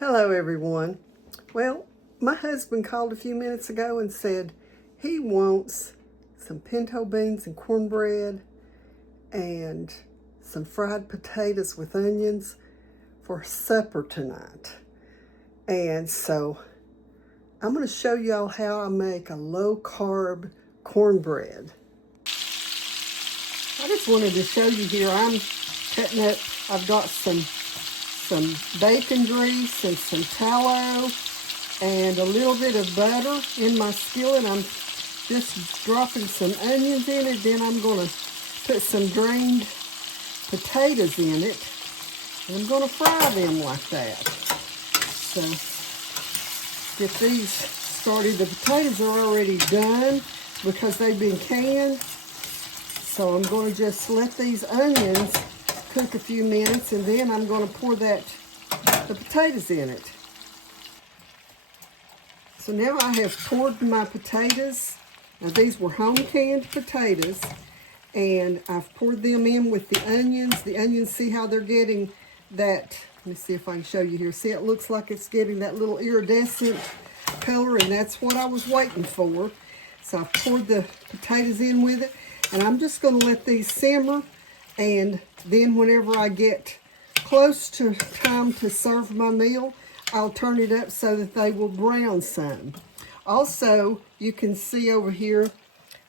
Hello everyone. Well, my husband called a few minutes ago and said he wants some pinto beans and cornbread and some fried potatoes with onions for supper tonight. And so I'm going to show y'all how I make a low-carb cornbread. I just wanted to show you here, I'm cutting up, I've got some bacon grease and some tallow and a little bit of butter in my skillet. I'm just dropping some onions in it. Then I'm going to put some drained potatoes in it. And I'm going to fry them like that. So get these started. The potatoes are already done because they've been canned. So I'm going to just let these onions cook a few minutes, and then I'm going to pour the potatoes in it. So now I have poured my potatoes. Now these were home canned potatoes, and I've poured them in with the onions. The onions, see how they're getting that, let me see if I can show you here. See, it looks like it's getting that little iridescent color, and that's what I was waiting for. So I've poured the potatoes in with it, and I'm just going to let these simmer. And then whenever I get close to time to serve my meal, I'll turn it up so that they will brown some. Also, you can see over here,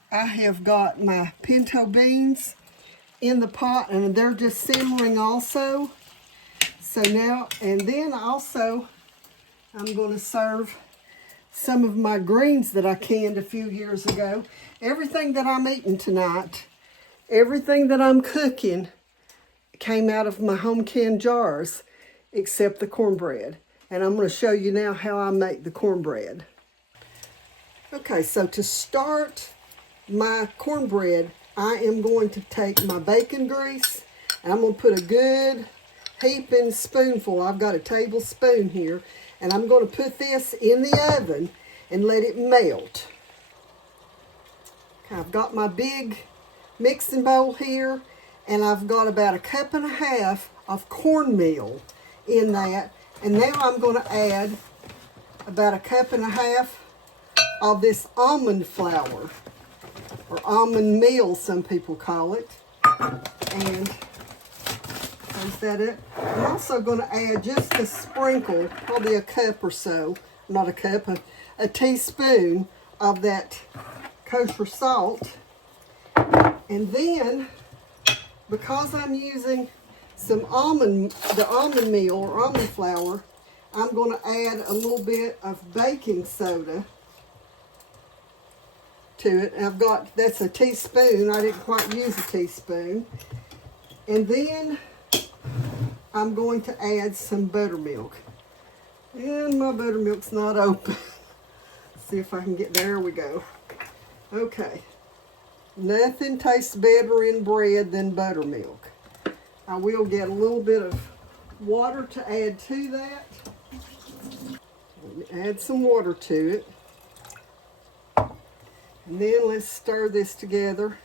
I have got my pinto beans in the pot, and they're just simmering also. So now, and then also, I'm going to serve some of my greens that I canned a few years ago. Everything that I'm eating tonight, everything that I'm cooking came out of my home canned jars except the cornbread. And I'm going to show you now how I make the cornbread. Okay, so to start my cornbread, I am going to take my bacon grease and I'm going to put a good heaping spoonful. I've got a tablespoon here, and I'm going to put this in the oven and let it melt. Okay, I've got my big mixing bowl here, and I've got about 1.5 cups of cornmeal in that. And now I'm going to add about 1.5 cups of this almond flour, or almond meal, some people call it. And close that up. I'm also going to add just a sprinkle, probably a cup or so, not a cup, a teaspoon of that kosher salt. And then, because I'm using some almond meal or almond flour, I'm going to add a little bit of baking soda to it. And that's a teaspoon. I didn't quite use a teaspoon. And then I'm going to add some buttermilk. And my buttermilk's not open. Let's see if I can get, there we go. Okay. Nothing tastes better in bread than buttermilk. I will get a little bit of water to add to that. Let me add some water to it. And then let's stir this together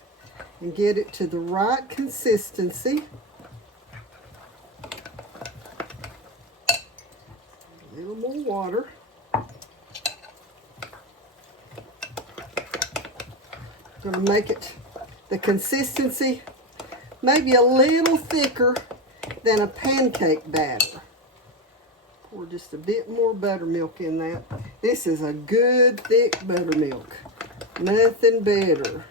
and get it to the right consistency. A little more water. Going to make it the consistency maybe a little thicker than a pancake batter. Pour just a bit more buttermilk in that. This is a good thick buttermilk. Nothing better.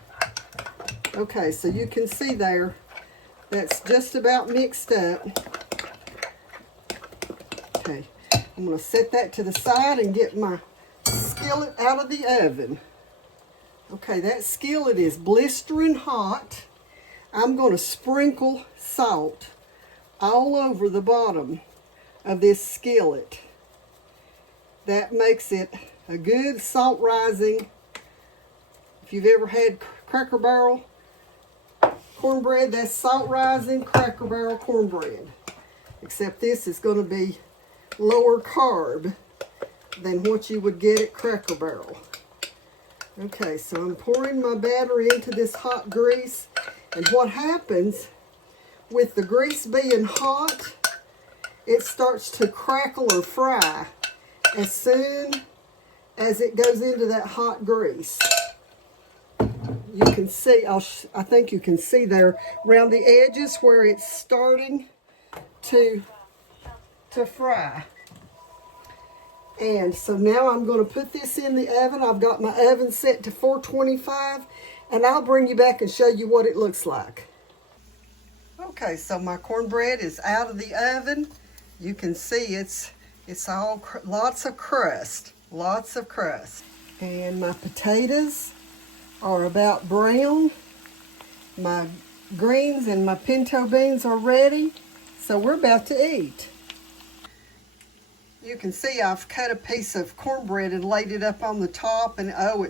Okay, so you can see there, that's just about mixed up. Okay, I'm going to set that to the side and get my skillet out of the oven. Okay, that skillet is blistering hot. I'm going to sprinkle salt all over the bottom of this skillet. That makes it a good salt rising. If you've ever had Cracker Barrel cornbread, that's salt rising Cracker Barrel cornbread. Except this is going to be lower carb than what you would get at Cracker Barrel. Okay, so I'm pouring my batter into this hot grease. And what happens with the grease being hot, it starts to crackle or fry as soon as it goes into that hot grease. You can see, I think you can see there around the edges where it's starting to fry. And so now I'm going to put this in the oven. I've got my oven set to 425, and I'll bring you back and show you what it looks like. Okay, so my cornbread is out of the oven. You can see it's all lots of crust, And my potatoes are about brown. My greens and my pinto beans are ready, so we're about to eat. You can see I've cut a piece of cornbread and laid it up on the top, and oh,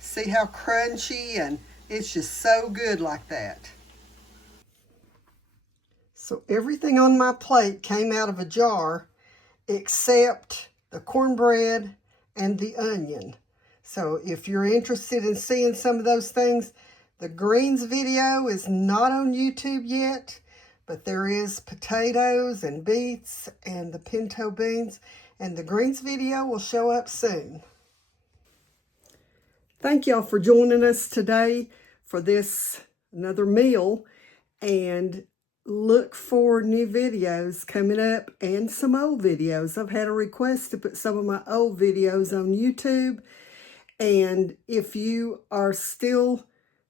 see how crunchy, and it's just so good like that. So everything on my plate came out of a jar except the cornbread and the onion. So if you're interested in seeing some of those things, the greens video is not on YouTube yet, but there is potatoes and beets and the pinto beans, and the greens video will show up soon. Thank y'all for joining us today for this another meal, and look for new videos coming up and some old videos. I've had a request to put some of my old videos on YouTube, and if you are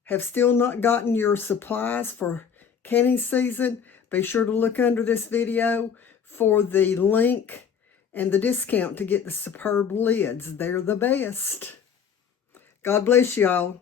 have still not gotten your supplies for canning season, be sure to look under this video for the link and the discount to get the superb lids. They're the best. God bless y'all.